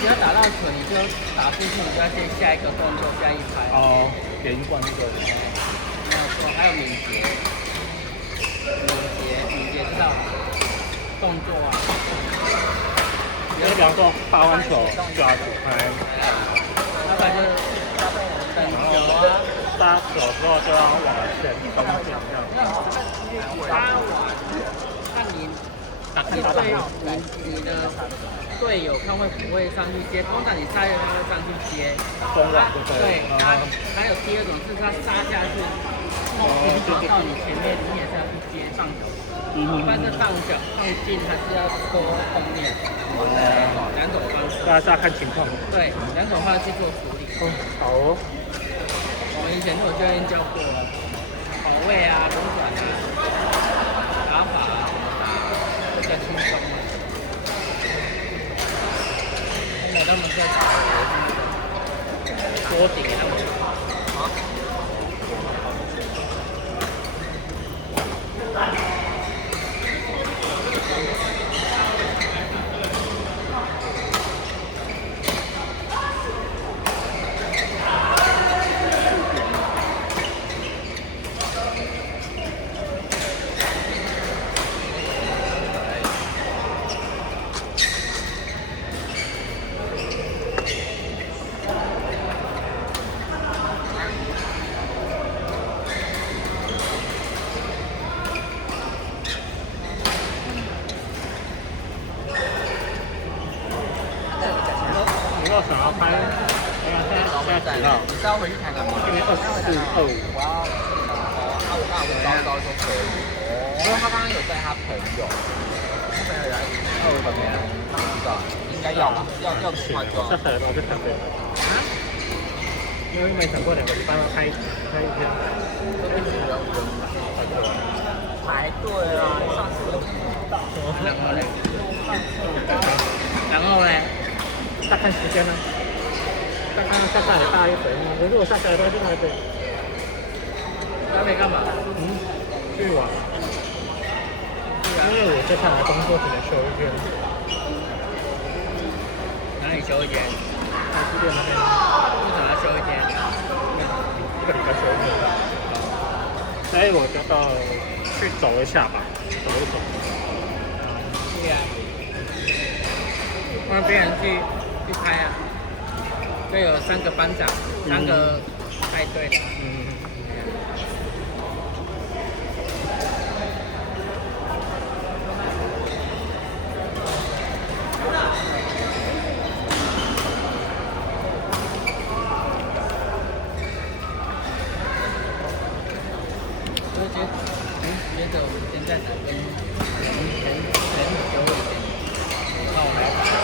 只要打到球，你就打出去，你就要先下一个动作，下一拍。哦，连贯这个。没有错，还有敏捷，敏捷知道动作啊。就比方说发完球就要主拍，要不然就是等球啊，杀球之后就要往前冲进这样。杀完，看你你的队友看会不会上去接，通常你杀下他会上去接。中网就对，他还有第二种是他杀下去，跑到你前面，你也是要去接上球。一般是上脚上进还是要拖后面，两种方式。大家看情况。对，两种方式做处理。好哦。我们以前都有教练教过，跑位啊、轮转啊、打法啊，比较轻松。后来他们在桌顶他们你要想要拍，现在几号？你是要回去台南吗？今年24、25。我要我刚好问高高说可以，因为他刚刚有带他朋友，他朋友来25个没啊？不知道，应该要吧？要的话就下次来我就台北。因为没想过2个礼拜要开一天。排队啊！上次我都不知道。然后嘞？再看时间呢？再看下下来大一回吗？可是我下下来都是台北。台北干嘛？去玩。因为我接下来工作只能休1天。哪里休1天？10点那边。为什么要休1天？1个礼拜休1天。所以我就到去走一下吧，走一走。对呀。让别人去拍啊，就有3个班长，3个带队的。觉得我们现在人久以前，那我来。